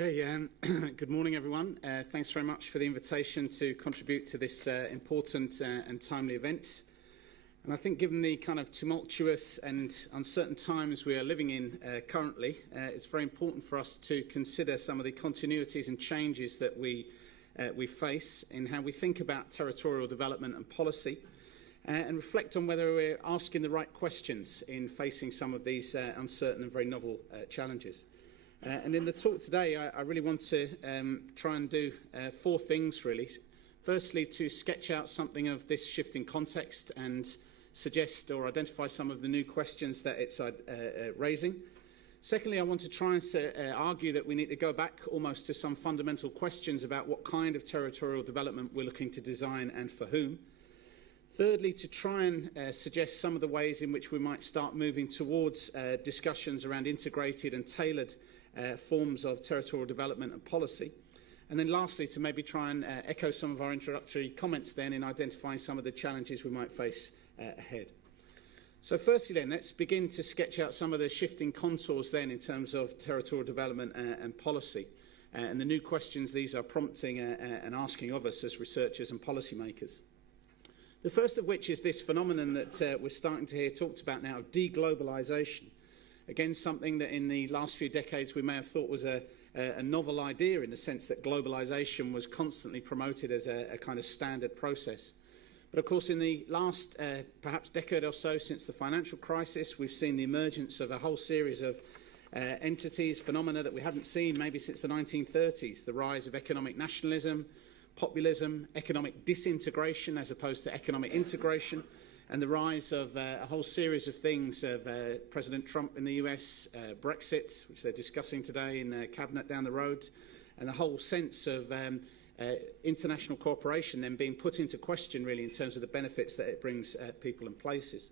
Okay, good morning, everyone. Thanks very much for the invitation to contribute to this important and timely event. And I think given the kind of tumultuous and uncertain times we are living in currently, it's very important for us to consider some of the continuities and changes that we face in how we think about territorial development and policy, and reflect on whether we're asking the right questions in facing some of these uncertain and very novel challenges. And in the talk today, I really want to try and do four things, really. Firstly, to sketch out something of this shifting context and suggest or identify some of the new questions that it's raising. Secondly, I want to try and argue that we need to go back almost to some fundamental questions about what kind of territorial development we're looking to design and for whom. Thirdly, to try and suggest some of the ways in which we might start moving towards discussions around integrated and tailored forms of territorial development and policy. And then lastly, to maybe try and echo some of our introductory comments then in identifying some of the challenges we might face ahead. So firstly then, let's begin to sketch out some of the shifting contours then in terms of territorial development and policy, and the new questions these are prompting and asking of us as researchers and policymakers. The first of which is this phenomenon that we're starting to hear talked about now of deglobalisation. Again, something that in the last few decades we may have thought was a novel idea in the sense that globalisation was constantly promoted as a kind of standard process. But of course, in the last perhaps decade or so since the financial crisis, we've seen the emergence of a whole series of entities, phenomena that we hadn't seen maybe since the 1930s. The rise of economic nationalism, populism, economic disintegration as opposed to economic integration, and the rise of a whole series of things of President Trump in the US, Brexit, which they're discussing today in Cabinet down the road, and the whole sense of international cooperation then being put into question really in terms of the benefits that it brings people and places.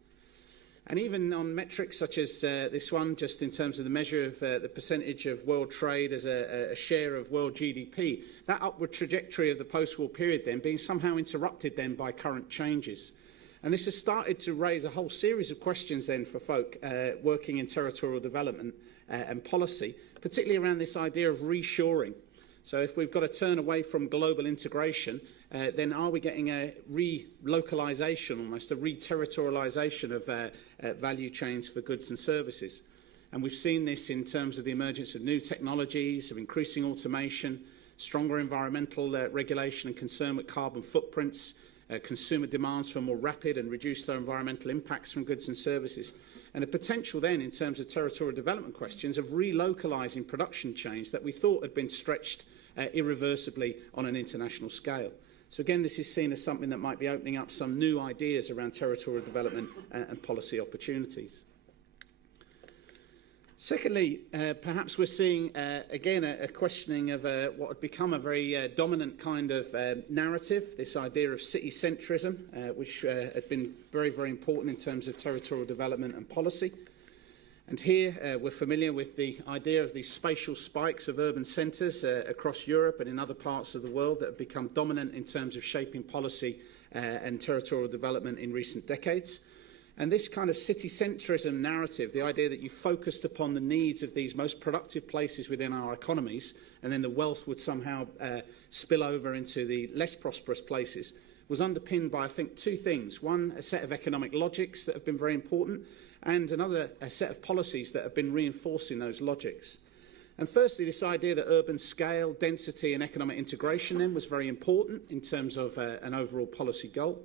And even on metrics such as this one, just in terms of the measure of the percentage of world trade as a share of world GDP, that upward trajectory of the post-war period then being somehow interrupted then by current changes. And this has started to raise a whole series of questions then for folk working in territorial development and policy, particularly around this idea of reshoring. So if we've got to turn away from global integration, then are we getting a relocalization, almost a re-territorialization of value chains for goods and services? And we've seen this in terms of the emergence of new technologies, of increasing automation, stronger environmental regulation and concern with carbon footprints, consumer demands for more rapid and reduced their environmental impacts from goods and services, and a potential then in terms of territorial development questions of relocalising production chains that we thought had been stretched irreversibly on an international scale. So again, this is seen as something that might be opening up some new ideas around territorial development and policy opportunities. Secondly, perhaps we're seeing, again, a questioning of what had become a very dominant kind of narrative, this idea of city centrism, which had been very, very important in terms of territorial development and policy. And here we're familiar with the idea of these spatial spikes of urban centres across Europe and in other parts of the world that have become dominant in terms of shaping policy and territorial development in recent decades. And this kind of city-centrism narrative, the idea that you focused upon the needs of these most productive places within our economies, and then the wealth would somehow spill over into the less prosperous places, was underpinned by, I think, two things. One, a set of economic logics that have been very important, and another, a set of policies that have been reinforcing those logics. And firstly, this idea that urban scale, density, and economic integration then was very important in terms of an overall policy goal.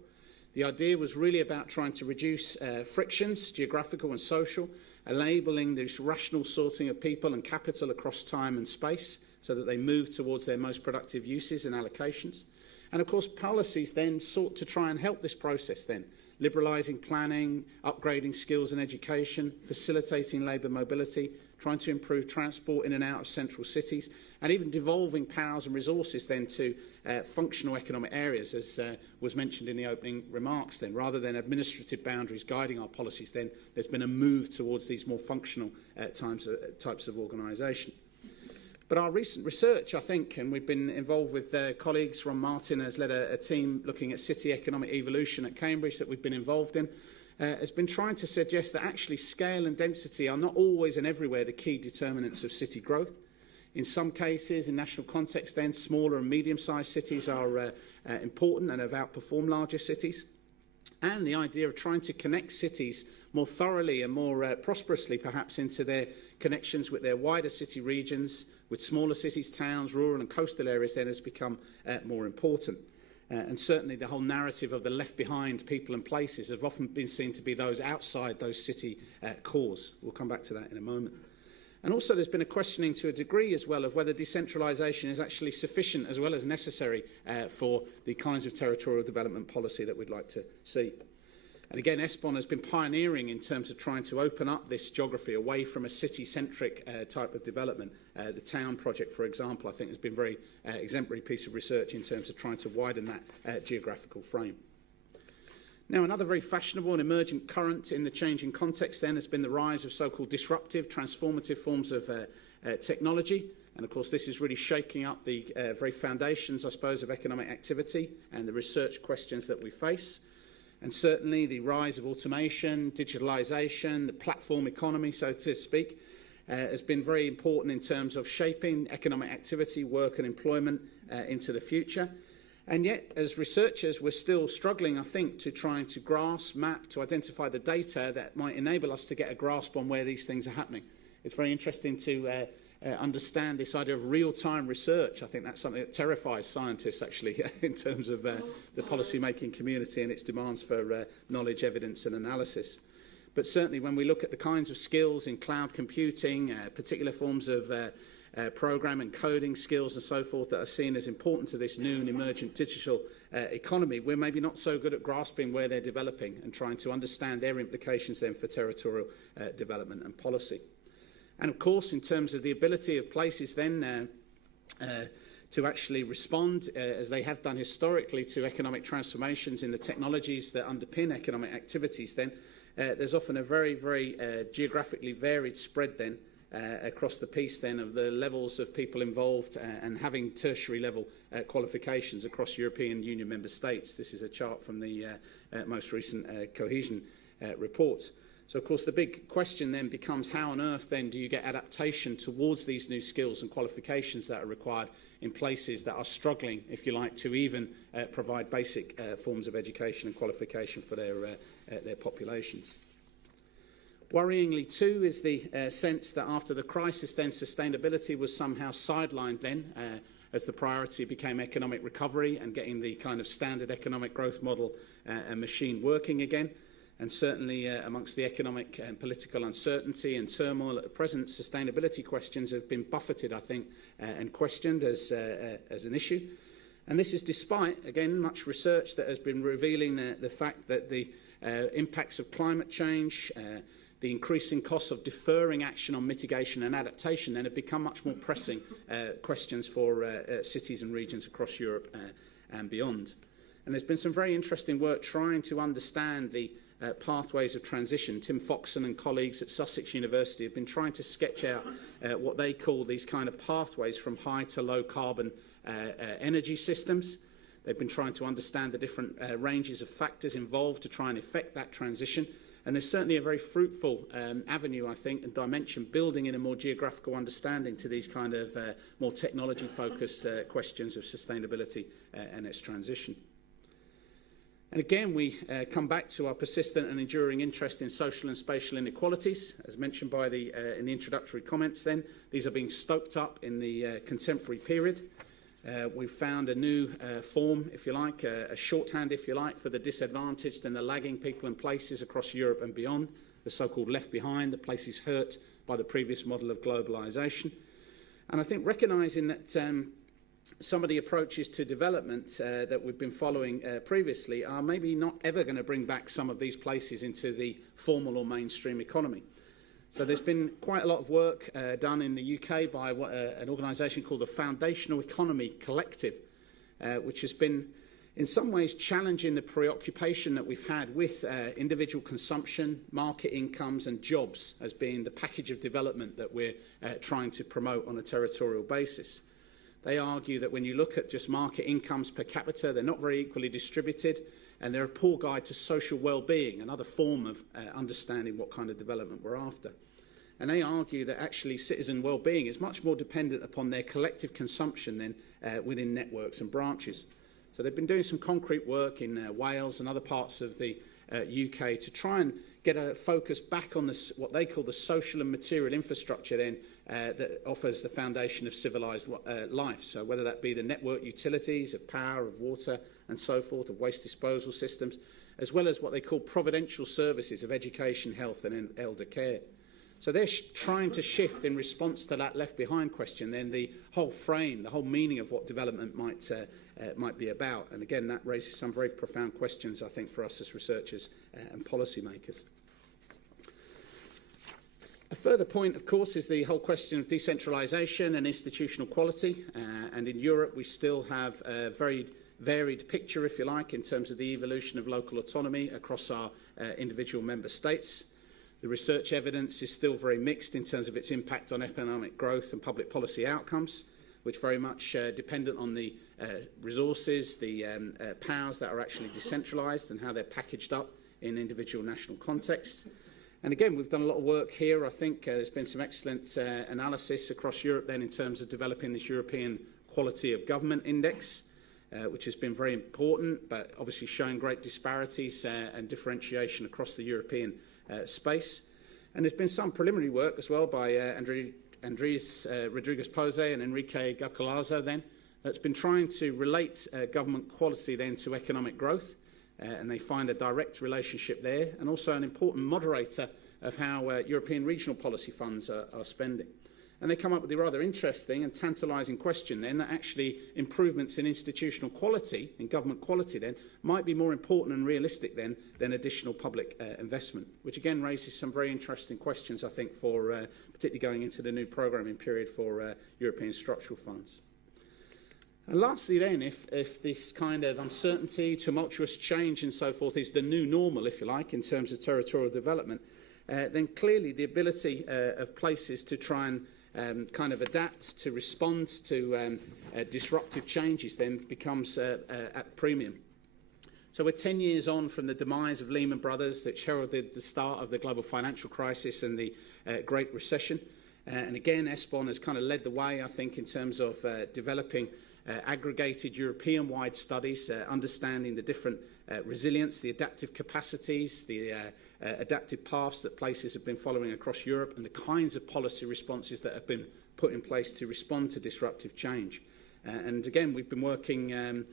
The idea was really about trying to reduce frictions, geographical and social, enabling this rational sorting of people and capital across time and space so that they move towards their most productive uses and allocations. And of course, policies then sought to try and help this process then, liberalising planning, upgrading skills and education, facilitating labour mobility, trying to improve transport in and out of central cities, and even devolving powers and resources then to functional economic areas, as was mentioned in the opening remarks then. Rather than administrative boundaries guiding our policies then, there's been a move towards these more functional types of organisation. But our recent research, I think, and we've been involved with colleagues, Ron Martin has led a team looking at city economic evolution at Cambridge that we've been involved in, has been trying to suggest that actually scale and density are not always and everywhere the key determinants of city growth. In some cases, in national context then, smaller and medium-sized cities are important and have outperformed larger cities. And the idea of trying to connect cities more thoroughly and more prosperously perhaps into their connections with their wider city regions, with smaller cities, towns, rural and coastal areas then has become more important. And certainly the whole narrative of the left behind people and places have often been seen to be those outside those city cores. We'll come back to that in a moment. And also there's been a questioning to a degree as well of whether decentralisation is actually sufficient as well as necessary for the kinds of territorial development policy that we'd like to see. And again, ESPON has been pioneering in terms of trying to open up this geography away from a city-centric type of development. The Town project, for example, I think has been a very exemplary piece of research in terms of trying to widen that geographical frame. Now, another very fashionable and emergent current in the changing context then has been the rise of so-called disruptive, transformative forms of technology. And of course, this is really shaking up the very foundations, I suppose, of economic activity and the research questions that we face. And certainly the rise of automation, digitalisation, the platform economy, so to speak, has been very important in terms of shaping economic activity, work and employment into the future. And yet, as researchers, we're still struggling, I think, to try to grasp, map, to identify the data that might enable us to get a grasp on where these things are happening. It's very interesting to understand this idea of real-time research. I think that's something that terrifies scientists, actually, in terms of the policy-making community and its demands for knowledge, evidence and analysis. But certainly when we look at the kinds of skills in cloud computing, particular forms of program and coding skills and so forth that are seen as important to this new and emergent digital economy, we're maybe not so good at grasping where they're developing and trying to understand their implications then for territorial development and policy. And of course, in terms of the ability of places then to actually respond, as they have done historically, to economic transformations in the technologies that underpin economic activities, then there's often a very, very geographically varied spread then across the piece then of the levels of people involved and having tertiary level qualifications across European Union member states. This is a chart from the most recent cohesion report. So of course the big question then becomes how on earth then do you get adaptation towards these new skills and qualifications that are required in places that are struggling, if you like, to even provide basic forms of education and qualification for their populations. Worryingly too is the sense that after the crisis then sustainability was somehow sidelined then as the priority became economic recovery and getting the kind of standard economic growth model and machine working again. And certainly amongst the economic and political uncertainty and turmoil at the present, sustainability questions have been buffeted, I think, and questioned as an issue. And this is despite, again, much research that has been revealing the fact that the impacts of climate change, the increasing costs of deferring action on mitigation and adaptation then have become much more pressing questions for cities and regions across Europe and beyond. And there's been some very interesting work trying to understand the pathways of transition. Tim Foxon and colleagues at Sussex University have been trying to sketch out what they call these kind of pathways from high to low carbon energy systems. They've been trying to understand the different ranges of factors involved to try and effect that transition. And there's certainly a very fruitful avenue, I think, and dimension building in a more geographical understanding to these kind of more technology-focused questions of sustainability and its transition. And again, we come back to our persistent and enduring interest in social and spatial inequalities. As mentioned by in the introductory comments then, these are being stoked up in the contemporary period. We've found a new form, if you like, a shorthand, if you like, for the disadvantaged and the lagging people and places across Europe and beyond, the so-called left behind, the places hurt by the previous model of globalisation. And I think recognising that some of the approaches to development that we've been following previously are maybe not ever going to bring back some of these places into the formal or mainstream economy. So there's been quite a lot of work done in the UK by an organisation called the Foundational Economy Collective, which has been in some ways challenging the preoccupation that we've had with individual consumption, market incomes and jobs as being the package of development that we're trying to promote on a territorial basis. They argue that when you look at just market incomes per capita, they're not very equally distributed, and they're a poor guide to social well-being, another form of understanding what kind of development we're after. and they argue that actually citizen well-being is much more dependent upon their collective consumption than within networks and branches. So they've been doing some concrete work in Wales and other parts of the UK to try and get a focus back on this, what they call the social and material infrastructure then that offers the foundation of civilised life. So whether that be the network utilities of power, of water and so forth, of waste disposal systems, as well as what they call providential services of education, health and elder care. So they're trying to shift in response to that left behind question, then the whole frame, the whole meaning of what development might be about. And again, that raises some very profound questions, I think, for us as researchers and policymakers. A further point, of course, is the whole question of decentralisation and institutional quality. And in Europe, we still have a very varied picture, if you like, in terms of the evolution of local autonomy across our individual member states. The research evidence is still very mixed in terms of its impact on economic growth and public policy outcomes, which very much dependent on the resources, the powers that are actually decentralised and how they're packaged up in individual national contexts. And again, we've done a lot of work here. I think there's been some excellent analysis across Europe then in terms of developing this European Quality of Government Index, which has been very important, but obviously showing great disparities and differentiation across the European space. And there's been some preliminary work as well by Andres Rodriguez-Pose and Enrique Gacolazo then, that's been trying to relate government quality then to economic growth, and they find a direct relationship there, and also an important moderator of how European regional policy funds are spending. And they come up with the rather interesting and tantalising question then that actually improvements in institutional quality, in government quality then, might be more important and realistic then than additional public investment, which again raises some very interesting questions, I think, for particularly going into the new programming period for European structural funds. And lastly then, if this kind of uncertainty, tumultuous change and so forth is the new normal, if you like, in terms of territorial development, then clearly the ability of places to try and kind of adapt, to respond to disruptive changes then becomes at premium. So we're 10 years on from the demise of Lehman Brothers, which heralded the start of the global financial crisis and the Great Recession. And again, ESPON has kind of led the way, I think, in terms of developing aggregated European-wide studies, understanding the different resilience, the adaptive capacities, the adaptive paths that places have been following across Europe, and the kinds of policy responses that have been put in place to respond to disruptive change. And again, we've been working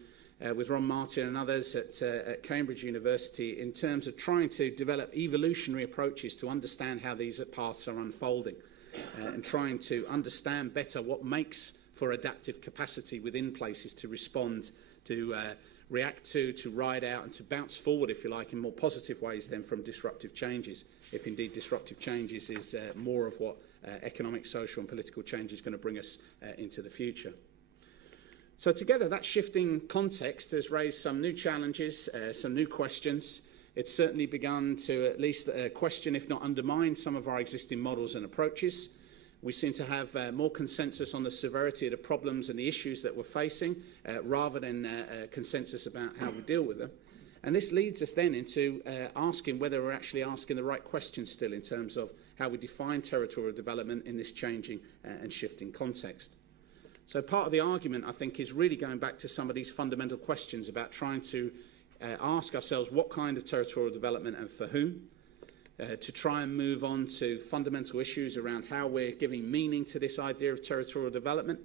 with Ron Martin and others at Cambridge University in terms of trying to develop evolutionary approaches to understand how these paths are unfolding and trying to understand better what makes for adaptive capacity within places to respond, to react to ride out and to bounce forward, if you like, in more positive ways than from disruptive changes, if indeed disruptive changes is more of what economic, social and political change is going to bring us into the future. So together, that shifting context has raised some new challenges, some new questions. It's certainly begun to at least question, if not undermine, some of our existing models and approaches. We seem to have more consensus on the severity of the problems and the issues that we're facing, rather than consensus about how we deal with them. And this leads us then into asking whether we're actually asking the right questions still in terms of how we define territorial development in this changing and shifting context. So part of the argument, I think, is really going back to some of these fundamental questions about trying to ask ourselves what kind of territorial development and for whom, to try and move on to fundamental issues around how we're giving meaning to this idea of territorial development,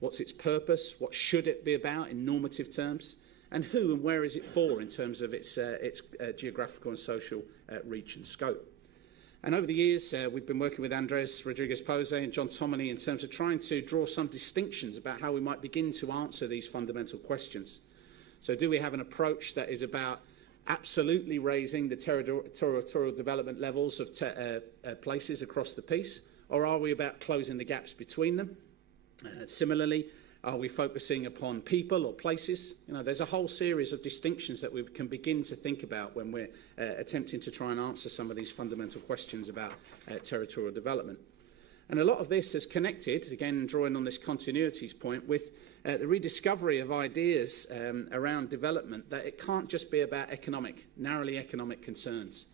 what's its purpose, what should it be about in normative terms, and who and where is it for in terms of its geographical and social reach and scope. And over the years, we've been working with Andres Rodriguez-Pose and John Tomany in terms of trying to draw some distinctions about how we might begin to answer these fundamental questions. So do we have an approach that is about absolutely raising the territorial development levels of places across the piece, or are we about closing the gaps between them? Similarly, are we focusing upon people or places? You know, there's a whole series of distinctions that we can begin to think about when we're attempting to try and answer some of these fundamental questions about territorial development. And a lot of this is connected, again drawing on this continuities point, with the rediscovery of ideas around development, that it can't just be about narrowly economic concerns.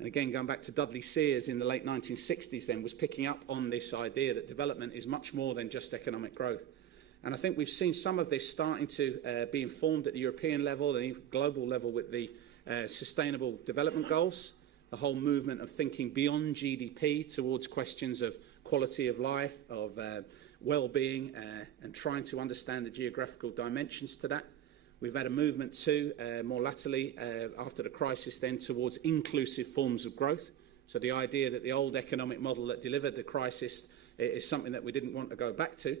And again, going back to Dudley Sears in the late 1960s then, was picking up on this idea that development is much more than just economic growth. And I think we've seen some of this starting to be informed at the European level and even global level with the Sustainable Development Goals, the whole movement of thinking beyond GDP towards questions of quality of life, of well-being, and trying to understand the geographical dimensions to that. We've had a movement too, more latterly, after the crisis then, towards inclusive forms of growth. So the idea that the old economic model that delivered the crisis is something that we didn't want to go back to.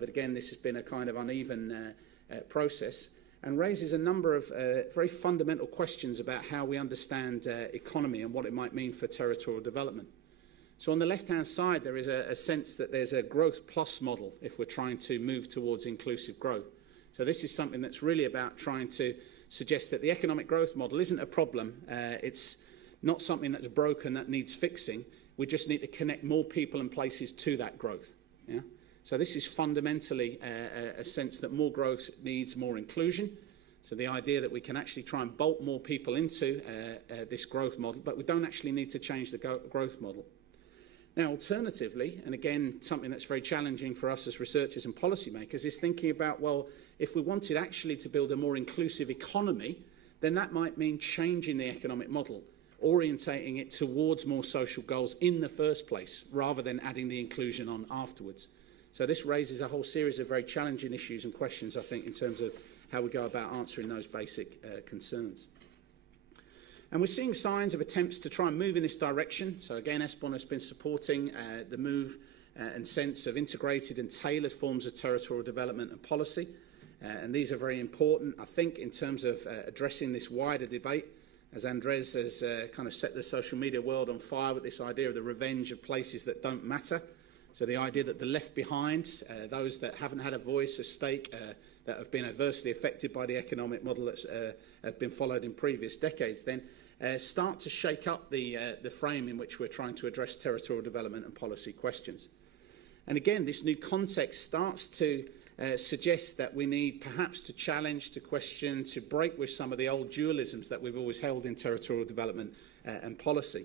But again, this has been a kind of uneven process and raises a number of very fundamental questions about how we understand economy and what it might mean for territorial development. So on the left-hand side, there is a sense that there's a growth plus model if we're trying to move towards inclusive growth. So this is something that's really about trying to suggest that the economic growth model isn't a problem. It's not something that's broken that needs fixing. We just need to connect more people and places to that growth. Yeah? So this is fundamentally a sense that more growth needs more inclusion. So the idea that we can actually try and bolt more people into this growth model, but we don't actually need to change the growth model. Now, alternatively, and again, something that's very challenging for us as researchers and policymakers, is thinking about, well, if we wanted actually to build a more inclusive economy, then that might mean changing the economic model, orientating it towards more social goals in the first place, rather than adding the inclusion on afterwards. So this raises a whole series of very challenging issues and questions, I think, in terms of how we go about answering those basic concerns. And we're seeing signs of attempts to try and move in this direction. So again, ESPON has been supporting the move and sense of integrated and tailored forms of territorial development and policy. And these are very important, I think, in terms of addressing this wider debate, as Andres has kind of set the social media world on fire with this idea of the revenge of places that don't matter. So the idea that the left behind, those that haven't had a voice, a stake, that have been adversely affected by the economic model that's have been followed in previous decades, then start to shake up the frame in which we're trying to address territorial development and policy questions. And again, this new context starts to suggest that we need perhaps to challenge, to question, to break with some of the old dualisms that we've always held in territorial development and policy.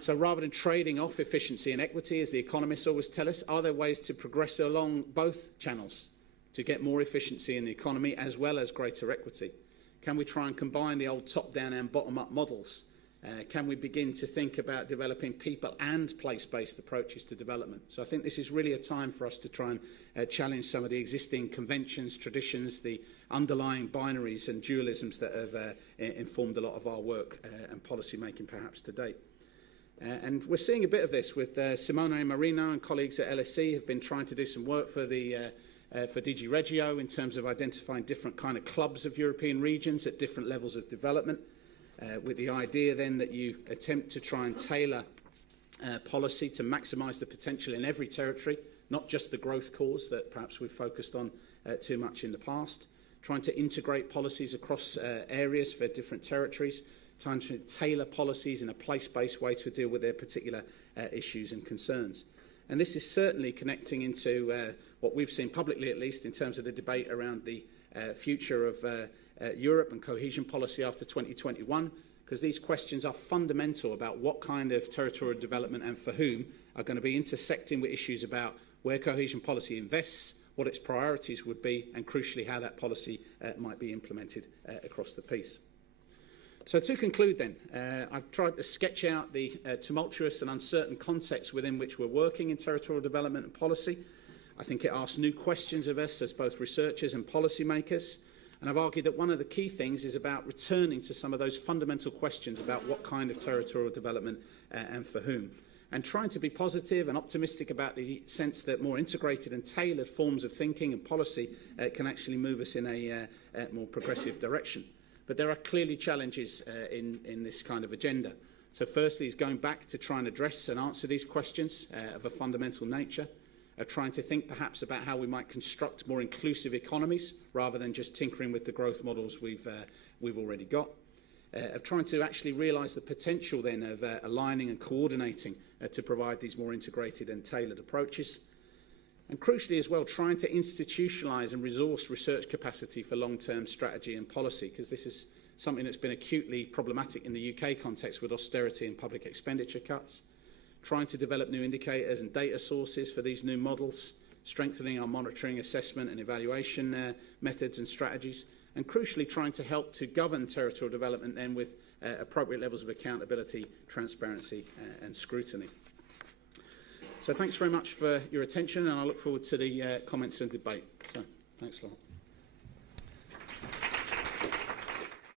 So rather than trading off efficiency and equity, as the economists always tell us, are there ways to progress along both channels to get more efficiency in the economy as well as greater equity? Can we try and combine the old top-down and bottom-up models? Can we begin to think about developing people and place-based approaches to development? So I think this is really a time for us to try and challenge some of the existing conventions, traditions, the underlying binaries and dualisms that have informed a lot of our work and policy making perhaps to date. And we're seeing a bit of this with Simone Marino and colleagues at LSE have been trying to do some work for the for DG Regio in terms of identifying different kind of clubs of European regions at different levels of development, with the idea then that you attempt to try and tailor policy to maximise the potential in every territory, not just the growth cause that perhaps we've focused on too much in the past, trying to integrate policies across areas for different territories, trying to tailor policies in a place-based way to deal with their particular issues and concerns. And this is certainly connecting into what we've seen publicly, at least, in terms of the debate around the future of Europe and cohesion policy after 2021, because these questions are fundamental about what kind of territorial development and for whom are going to be intersecting with issues about where cohesion policy invests, what its priorities would be, and crucially how that policy might be implemented across the piece. So to conclude then, I've tried to sketch out the tumultuous and uncertain context within which we're working in territorial development and policy. I think it asks new questions of us as both researchers and policymakers. And I've argued that one of the key things is about returning to some of those fundamental questions about what kind of territorial development and for whom. And trying to be positive and optimistic about the sense that more integrated and tailored forms of thinking and policy can actually move us in a more progressive direction. But there are clearly challenges in this kind of agenda. So firstly is going back to try and address and answer these questions of a fundamental nature, of trying to think perhaps about how we might construct more inclusive economies rather than just tinkering with the growth models we've already got, of trying to actually realise the potential then of aligning and coordinating to provide these more integrated and tailored approaches. And crucially as well, trying to institutionalise and resource research capacity for long-term strategy and policy, because this is something that's been acutely problematic in the UK context with austerity and public expenditure cuts, trying to develop new indicators and data sources for these new models, strengthening our monitoring, assessment and evaluation methods and strategies, and crucially trying to help to govern territorial development then with appropriate levels of accountability, transparency and scrutiny. So thanks very much for your attention, and I look forward to the comments and debate. So thanks a lot.